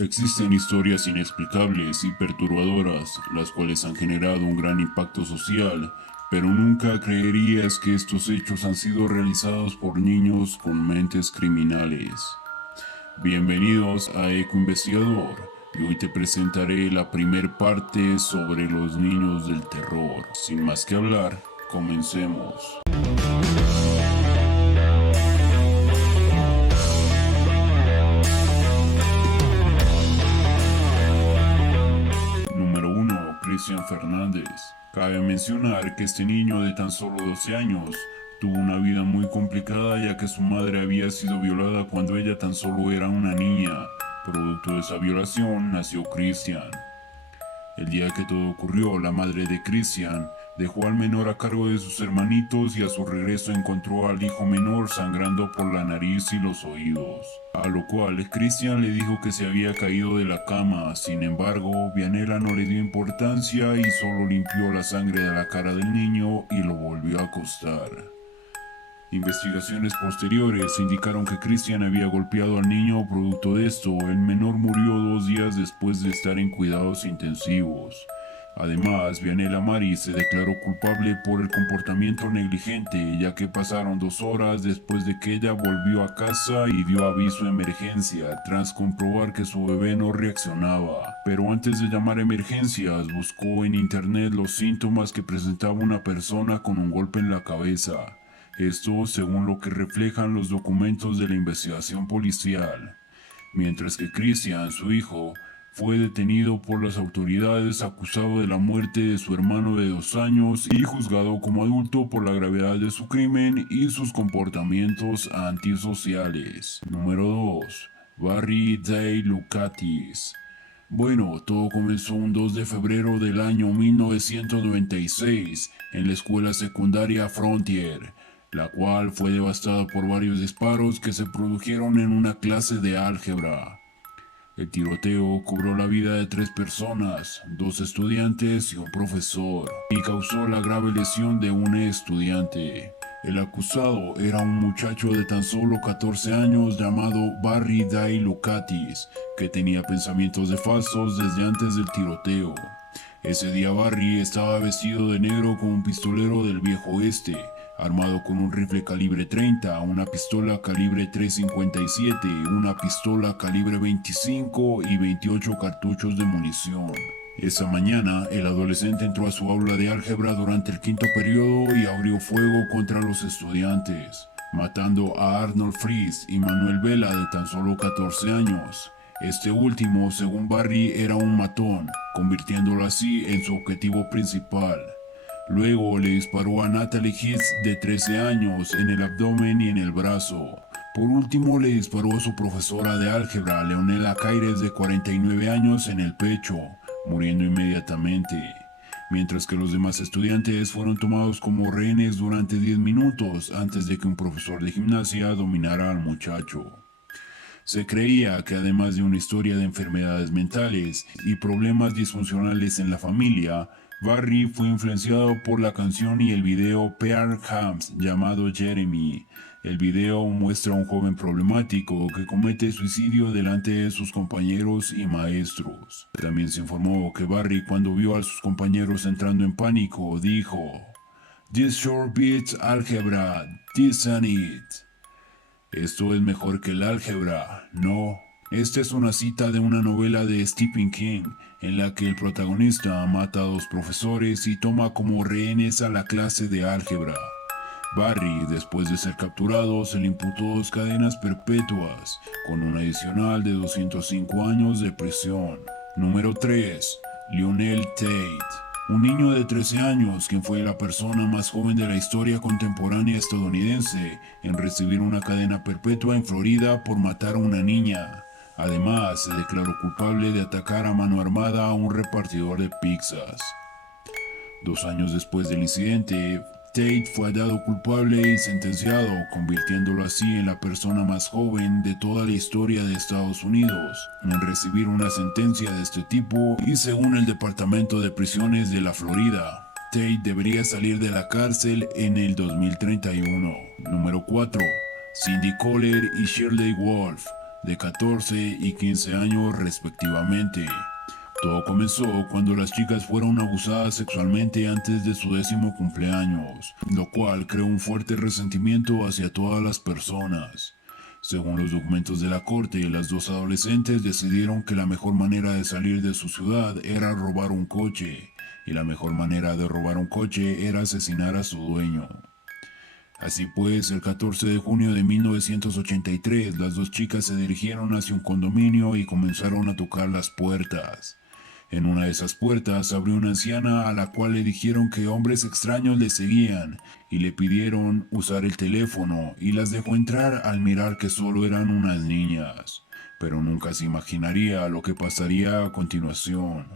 Existen historias inexplicables y perturbadoras, las cuales han generado un gran impacto social, pero nunca creerías que estos hechos han sido realizados por niños con mentes criminales. Bienvenidos a Eco Investigador, y hoy te presentaré la primer parte sobre los niños del terror. Sin más que hablar, comencemos. Número 1. Cristian Fernández. Cabe mencionar que este niño de tan solo 12 años tuvo una vida muy complicada, ya que su madre había sido violada cuando ella tan solo era una niña. Producto de esa violación nació Cristian. El día que todo ocurrió, la madre de Cristian dejó al menor a cargo de sus hermanitos y a su regreso encontró al hijo menor sangrando por la nariz y los oídos. A lo cual Cristian le dijo que se había caído de la cama. Sin embargo, Vianela no le dio importancia y solo limpió la sangre de la cara del niño y lo volvió a acostar. Investigaciones posteriores indicaron que Cristian había golpeado al niño. Producto de esto, el menor murió 2 días después de estar en cuidados intensivos. Además, Vianela Mari se declaró culpable por el comportamiento negligente, ya que pasaron 2 horas después de que ella volvió a casa y dio aviso de emergencia tras comprobar que su bebé no reaccionaba. Pero antes de llamar a emergencias, buscó en internet los síntomas que presentaba una persona con un golpe en la cabeza. Esto según lo que reflejan los documentos de la investigación policial. Mientras que Cristian, su hijo, fue detenido por las autoridades acusado de la muerte de su hermano de 2 años y juzgado como adulto por la gravedad de su crimen y sus comportamientos antisociales. Número 2. Barry Day Lucatis. Bueno, todo comenzó un 2 de febrero del año 1996 en la escuela secundaria Frontier, la cual fue devastada por varios disparos que se produjeron en una clase de álgebra. El tiroteo cobró la vida de 3 personas, 2 estudiantes y un profesor, y causó la grave lesión de un estudiante. El acusado era un muchacho de tan solo 14 años llamado Barry Day Lucatis, que tenía pensamientos falsos desde antes del tiroteo. Ese día Barry estaba vestido de negro como un pistolero del viejo oeste, armado con un rifle calibre 30, una pistola calibre .357, una pistola calibre 25 y 28 cartuchos de munición. Esa mañana, el adolescente entró a su aula de álgebra durante el 5º periodo y abrió fuego contra los estudiantes, matando a Arnold Fries y Manuel Vela de tan solo 14 años. Este último, según Barry, era un matón, convirtiéndolo así en su objetivo principal. Luego le disparó a Natalie Hitz de 13 años en el abdomen y en el brazo. Por último le disparó a su profesora de álgebra, Leonela Caires de 49 años, en el pecho, muriendo inmediatamente. Mientras que los demás estudiantes fueron tomados como rehenes durante 10 minutos antes de que un profesor de gimnasia dominara al muchacho. Se creía que además de una historia de enfermedades mentales y problemas disfuncionales en la familia, Barry fue influenciado por la canción y el video Pearl Jam llamado Jeremy. El video muestra a un joven problemático que comete suicidio delante de sus compañeros y maestros. También se informó que Barry, cuando vio a sus compañeros entrando en pánico, dijo: "This sure beats algebra, this ain't it". Esto es mejor que el álgebra, ¿no? Esta es una cita de una novela de Stephen King, en la que el protagonista mata a 2 profesores y toma como rehenes a la clase de álgebra. Barry, después de ser capturado, se le imputó 2 cadenas perpetuas, con un adicional de 205 años de prisión. Número 3. Lionel Tate. Un niño de 13 años, quien fue la persona más joven de la historia contemporánea estadounidense en recibir una cadena perpetua en Florida por matar a una niña. Además, se declaró culpable de atacar a mano armada a un repartidor de pizzas. 2 años después del incidente, Tate fue hallado culpable y sentenciado, convirtiéndolo así en la persona más joven de toda la historia de Estados Unidos en recibir una sentencia de este tipo, y según el Departamento de Prisiones de la Florida, Tate debería salir de la cárcel en el 2031. Número 4. Cindy Kohler y Shirley Wolf. de 14 y 15 años respectivamente. Todo comenzó cuando las chicas fueron abusadas sexualmente antes de su 10º cumpleaños, lo cual creó un fuerte resentimiento hacia todas las personas. Según los documentos de la corte, las dos adolescentes decidieron que la mejor manera de salir de su ciudad era robar un coche, y la mejor manera de robar un coche era asesinar a su dueño. Así pues, el 14 de junio de 1983, las dos chicas se dirigieron hacia un condominio y comenzaron a tocar las puertas. En una de esas puertas abrió una anciana a la cual le dijeron que hombres extraños le seguían y le pidieron usar el teléfono y las dejó entrar al mirar que solo eran unas niñas, pero nunca se imaginaría lo que pasaría a continuación.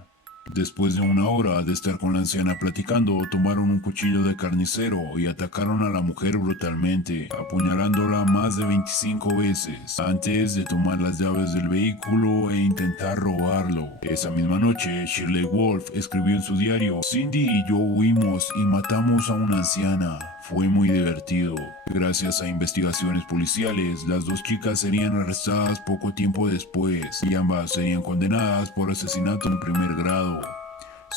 Después de una hora de estar con la anciana platicando, tomaron un cuchillo de carnicero y atacaron a la mujer brutalmente, apuñalándola más de 25 veces, antes de tomar las llaves del vehículo e intentar robarlo. Esa misma noche, Shirley Wolf escribió en su diario: "Cindy y yo huimos y matamos a una anciana. Fue muy divertido". Gracias a investigaciones policiales, las dos chicas serían arrestadas poco tiempo después y ambas serían condenadas por asesinato en primer grado.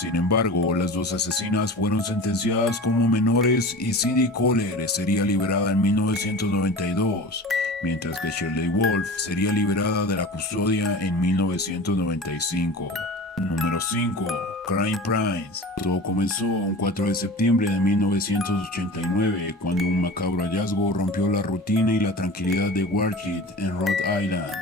Sin embargo, las dos asesinas fueron sentenciadas como menores y Cindy Kohler sería liberada en 1992, mientras que Shirley Wolf sería liberada de la custodia en 1995. Número 5. Crime Prince. Todo comenzó un 4 de septiembre de 1989, cuando un macabro hallazgo rompió la rutina y la tranquilidad de Warhead en Rhode Island,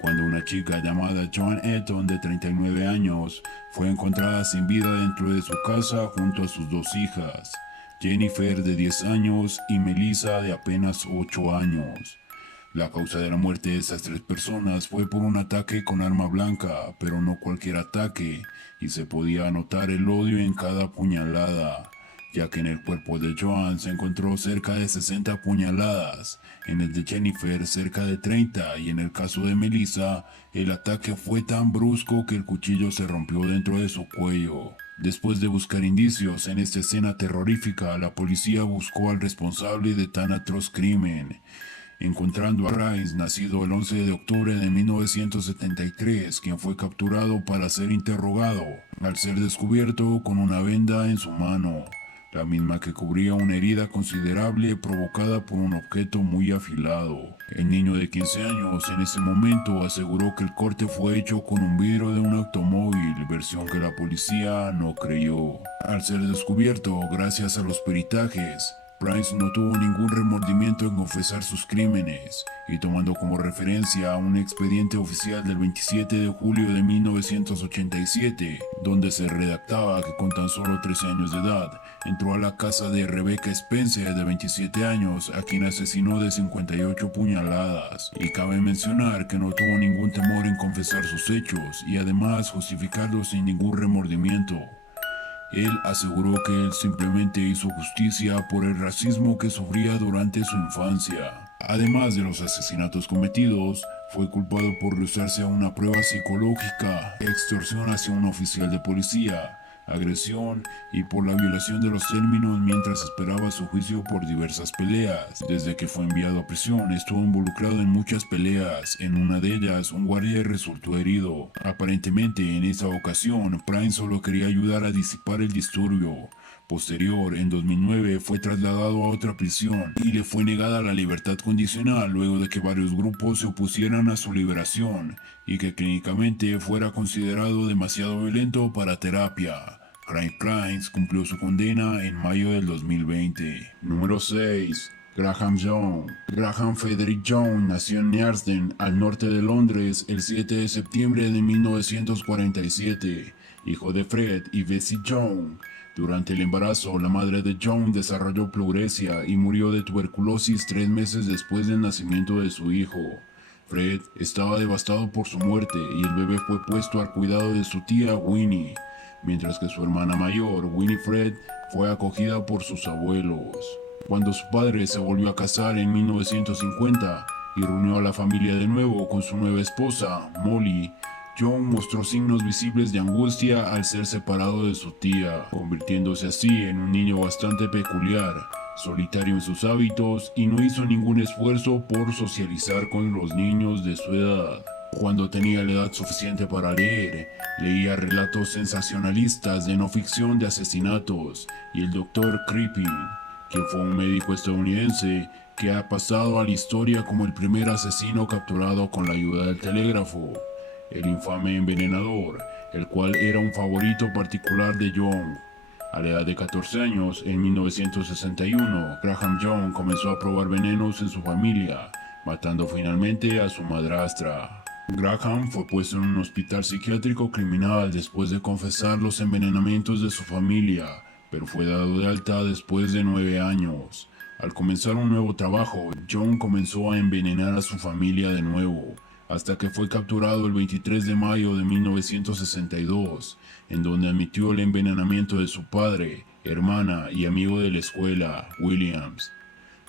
cuando una chica llamada Joan Eaton, de 39 años, fue encontrada sin vida dentro de su casa junto a sus dos hijas, Jennifer, de 10 años, y Melissa, de apenas 8 años. La causa de la muerte de esas tres personas fue por un ataque con arma blanca, pero no cualquier ataque, y se podía notar el odio en cada puñalada, ya que en el cuerpo de Joan se encontró cerca de 60 puñaladas, en el de Jennifer cerca de 30, y en el caso de Melissa, el ataque fue tan brusco que el cuchillo se rompió dentro de su cuello. Después de buscar indicios en esta escena terrorífica, la policía buscó al responsable de tan atroz crimen, encontrando a Prince, nacido el 11 de octubre de 1973, quien fue capturado para ser interrogado, al ser descubierto con una venda en su mano, la misma que cubría una herida considerable provocada por un objeto muy afilado. El niño de 15 años en ese momento aseguró que el corte fue hecho con un vidrio de un automóvil, versión que la policía no creyó. Al ser descubierto gracias a los peritajes, Prince no tuvo ningún remordimiento en confesar sus crímenes, y tomando como referencia a un expediente oficial del 27 de julio de 1987, donde se redactaba que con tan solo 13 años de edad, entró a la casa de Rebecca Spencer, de 27 años, a quien asesinó de 58 puñaladas, y cabe mencionar que no tuvo ningún temor en confesar sus hechos, y además justificarlos sin ningún remordimiento. Él aseguró que él simplemente hizo justicia por el racismo que sufría durante su infancia. Además de los asesinatos cometidos, fue culpado por rehusarse a una prueba psicológica, extorsión hacia un oficial de policía, agresión y por la violación de los términos mientras esperaba su juicio por diversas peleas. Desde que fue enviado a prisión, estuvo involucrado en muchas peleas. En una de ellas, un guardia resultó herido. Aparentemente, en esa ocasión, Prince solo quería ayudar a disipar el disturbio. Posterior, en 2009, fue trasladado a otra prisión y le fue negada la libertad condicional luego de que varios grupos se opusieran a su liberación y que clínicamente fuera considerado demasiado violento para terapia. Crime Prince cumplió su condena en mayo del 2020. Número 6. Graham Young. Graham Frederick Young nació en Nearsden, al norte de Londres, el 7 de septiembre de 1947, hijo de Fred y Bessie Young. Durante el embarazo, la madre de Young desarrolló pleuresia y murió de tuberculosis 3 meses después del nacimiento de su hijo. Fred estaba devastado por su muerte y el bebé fue puesto al cuidado de su tía Winnie, mientras que su hermana mayor, Winifred, fue acogida por sus abuelos. Cuando su padre se volvió a casar en 1950 y reunió a la familia de nuevo con su nueva esposa, Molly, Young mostró signos visibles de angustia al ser separado de su tía, convirtiéndose así en un niño bastante peculiar, solitario en sus hábitos y no hizo ningún esfuerzo por socializar con los niños de su edad. Cuando tenía la edad suficiente para leer, leía relatos sensacionalistas de no ficción de asesinatos y el Dr. Crippen, quien fue un médico estadounidense que ha pasado a la historia como el primer asesino capturado con la ayuda del telégrafo, el infame envenenador, el cual era un favorito particular de Young. A la edad de 14 años, en 1961, Graham Young comenzó a probar venenos en su familia, matando finalmente a su madrastra. Graham fue puesto en un hospital psiquiátrico criminal después de confesar los envenenamientos de su familia, pero fue dado de alta después de 9 años. Al comenzar un nuevo trabajo, Young comenzó a envenenar a su familia de nuevo, hasta que fue capturado el 23 de mayo de 1962, en donde admitió el envenenamiento de su padre, hermana y amigo de la escuela, Williams.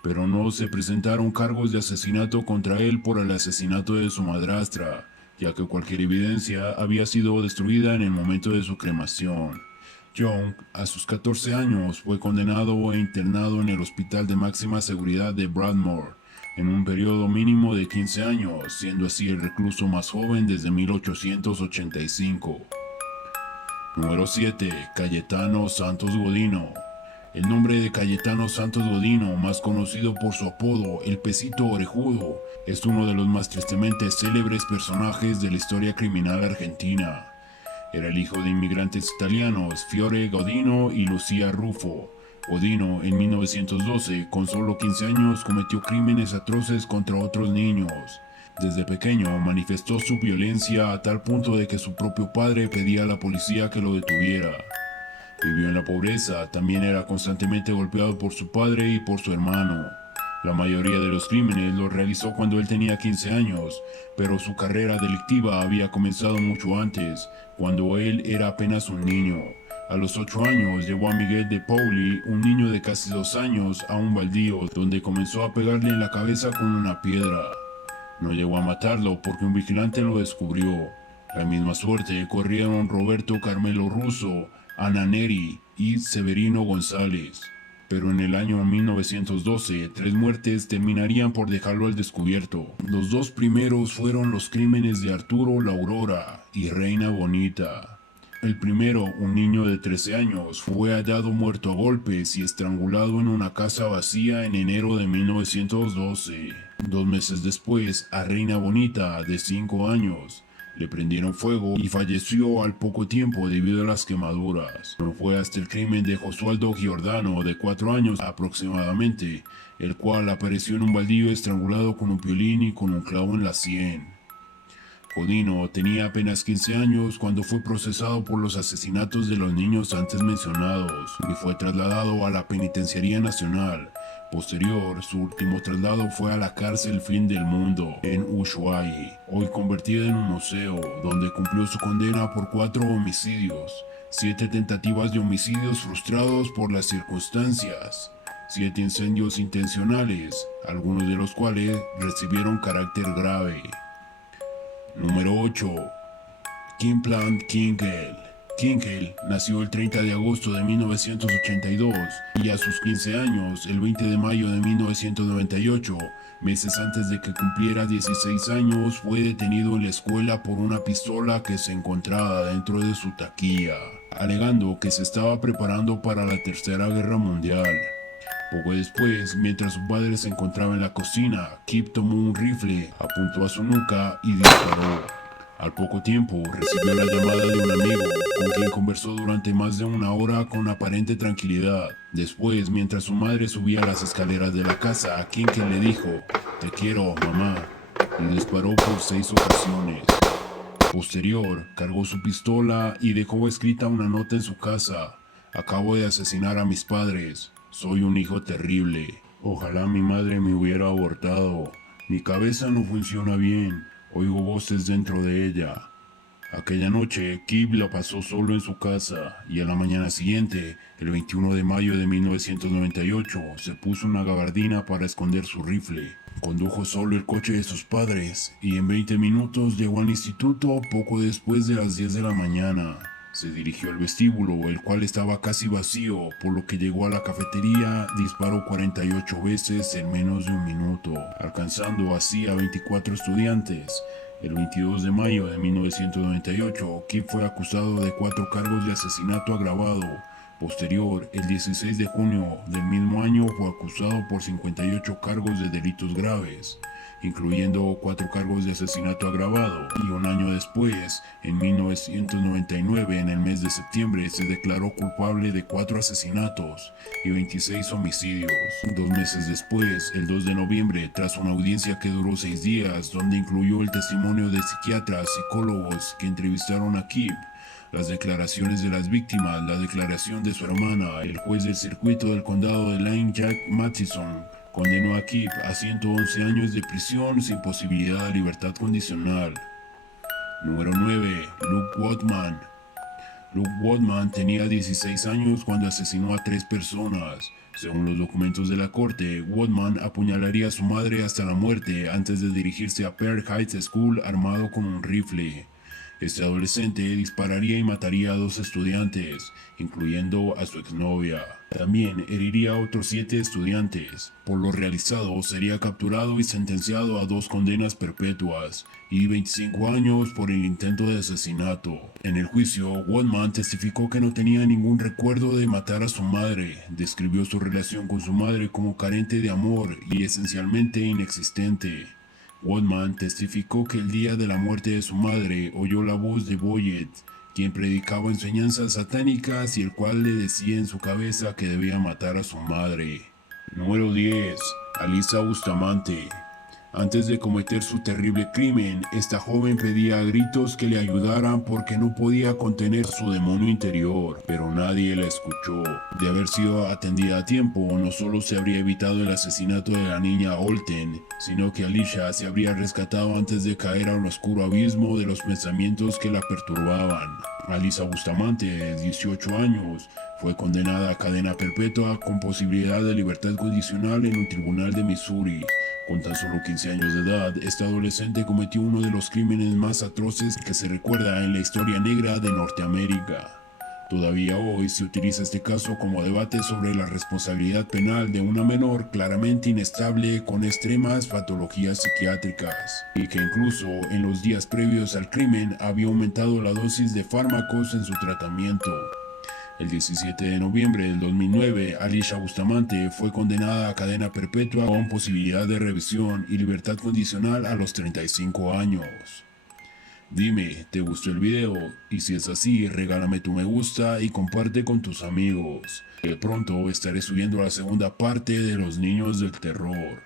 Pero no se presentaron cargos de asesinato contra él por el asesinato de su madrastra, ya que cualquier evidencia había sido destruida en el momento de su cremación. Young, a sus 14 años, fue condenado e internado en el hospital de máxima seguridad de Broadmoor, en un periodo mínimo de 15 años, siendo así el recluso más joven desde 1885. Número 7. Cayetano Santos Godino. El nombre de Cayetano Santos Godino, más conocido por su apodo El Pesito Orejudo, es uno de los más tristemente célebres personajes de la historia criminal argentina. Era el hijo de inmigrantes italianos Fiore Godino y Lucia Ruffo. Godino, en 1912, con solo 15 años, cometió crímenes atroces contra otros niños. Desde pequeño manifestó su violencia a tal punto de que su propio padre pedía a la policía que lo detuviera. Vivió en la pobreza, también era constantemente golpeado por su padre y por su hermano. La mayoría de los crímenes los realizó cuando él tenía 15 años, pero su carrera delictiva había comenzado mucho antes, cuando él era apenas un niño. A los 8 años llevó a Miguel de Pauli, un niño de casi 2 años, a un baldío, donde comenzó a pegarle en la cabeza con una piedra. No llegó a matarlo porque un vigilante lo descubrió. La misma suerte corrieron Roberto Carmelo Russo, Ana Neri y Severino González. Pero en el año 1912, 3 muertes terminarían por dejarlo al descubierto. Los 2 primeros fueron los crímenes de Arturo La Aurora y Reina Bonita. El primero, un niño de 13 años, fue hallado muerto a golpes y estrangulado en una casa vacía en enero de 1912. 2 meses después, a Reina Bonita, de 5 años, le prendieron fuego y falleció al poco tiempo debido a las quemaduras. No fue hasta el crimen de Josualdo Giordano, de 4 años aproximadamente, el cual apareció en un baldío estrangulado con un violín y con un clavo en la sien. Godino tenía apenas 15 años cuando fue procesado por los asesinatos de los niños antes mencionados y fue trasladado a la Penitenciaría Nacional. Posterior, su último traslado fue a la cárcel Fin del Mundo, en Ushuaia, hoy convertida en un museo, donde cumplió su condena por 4 homicidios, 7 tentativas de homicidios frustrados por las circunstancias, 7 incendios intencionales, algunos de los cuales recibieron carácter grave. Número 8. Kimpland Kinkel. Kinkel nació el 30 de agosto de 1982 y a sus 15 años, el 20 de mayo de 1998, meses antes de que cumpliera 16 años, fue detenido en la escuela por una pistola que se encontraba dentro de su taquilla, alegando que se estaba preparando para la Tercera Guerra Mundial. Poco después, mientras su padre se encontraba en la cocina, Kip tomó un rifle, apuntó a su nuca y disparó. Al poco tiempo, recibió la llamada de un amigo, con quien conversó durante más de 1 hora con aparente tranquilidad. Después, mientras su madre subía las escaleras de la casa, Kinkel le dijo: "Te quiero, mamá", y disparó por 6 ocasiones. Posterior, cargó su pistola y dejó escrita una nota en su casa: "Acabo de asesinar a mis padres. Soy un hijo terrible. Ojalá mi madre me hubiera abortado. Mi cabeza no funciona bien. Oigo voces dentro de ella". Aquella noche, Kip la pasó solo en su casa y a la mañana siguiente, el 21 de mayo de 1998, se puso una gabardina para esconder su rifle. Condujo solo el coche de sus padres y en 20 minutos llegó al instituto poco después de las 10 de la mañana. Se dirigió al vestíbulo, el cual estaba casi vacío, por lo que llegó a la cafetería, disparó 48 veces en menos de un minuto, alcanzando así a 24 estudiantes. El 22 de mayo de 1998, Kip fue acusado de 4 cargos de asesinato agravado. Posterior, el 16 de junio del mismo año fue acusado por 58 cargos de delitos graves, incluyendo 4 cargos de asesinato agravado, y un año después, en 1999, en el mes de septiembre, se declaró culpable de 4 asesinatos y 26 homicidios. 2 meses después, el 2 de noviembre, tras una audiencia que duró 6 días, donde incluyó el testimonio de psiquiatras, psicólogos que entrevistaron a Kip, las declaraciones de las víctimas, la declaración de su hermana, el juez del circuito del condado de Lane, Jack Matheson, condenó a Kip a 111 años de prisión sin posibilidad de libertad condicional. Número 9. Luke Woodman. Luke Woodman tenía 16 años cuando asesinó a 3 personas. Según los documentos de la corte, Woodman apuñalaría a su madre hasta la muerte antes de dirigirse a Pearl Heights School armado con un rifle. Este adolescente dispararía y mataría a 2 estudiantes, incluyendo a su exnovia. También heriría a otros 7 estudiantes. Por lo realizado, sería capturado y sentenciado a 2 condenas perpetuas y 25 años por el intento de asesinato. En el juicio, Woodman testificó que no tenía ningún recuerdo de matar a su madre. Describió su relación con su madre como carente de amor y esencialmente inexistente. Woodman testificó que el día de la muerte de su madre oyó la voz de Boyett, quien predicaba enseñanzas satánicas y el cual le decía en su cabeza que debía matar a su madre. Número 10. Alyssa Bustamante. Antes de cometer su terrible crimen, esta joven pedía a gritos que le ayudaran porque no podía contener su demonio interior, pero nadie la escuchó. De haber sido atendida a tiempo, no solo se habría evitado el asesinato de la niña Olten, sino que Alyssa se habría rescatado antes de caer a un oscuro abismo de los pensamientos que la perturbaban. Alyssa Bustamante, de 18 años, fue condenada a cadena perpetua con posibilidad de libertad condicional en un tribunal de Missouri. Con tan solo 15 años de edad, esta adolescente cometió uno de los crímenes más atroces que se recuerda en la historia negra de Norteamérica. Todavía hoy se utiliza este caso como debate sobre la responsabilidad penal de una menor claramente inestable con extremas patologías psiquiátricas, y que incluso en los días previos al crimen había aumentado la dosis de fármacos en su tratamiento. El 17 de noviembre del 2009, Alyssa Bustamante fue condenada a cadena perpetua con posibilidad de revisión y libertad condicional a los 35 años. Dime, ¿te gustó el video? Y si es así, regálame tu me gusta y comparte con tus amigos. De pronto estaré subiendo la segunda parte de Los Niños del Terror.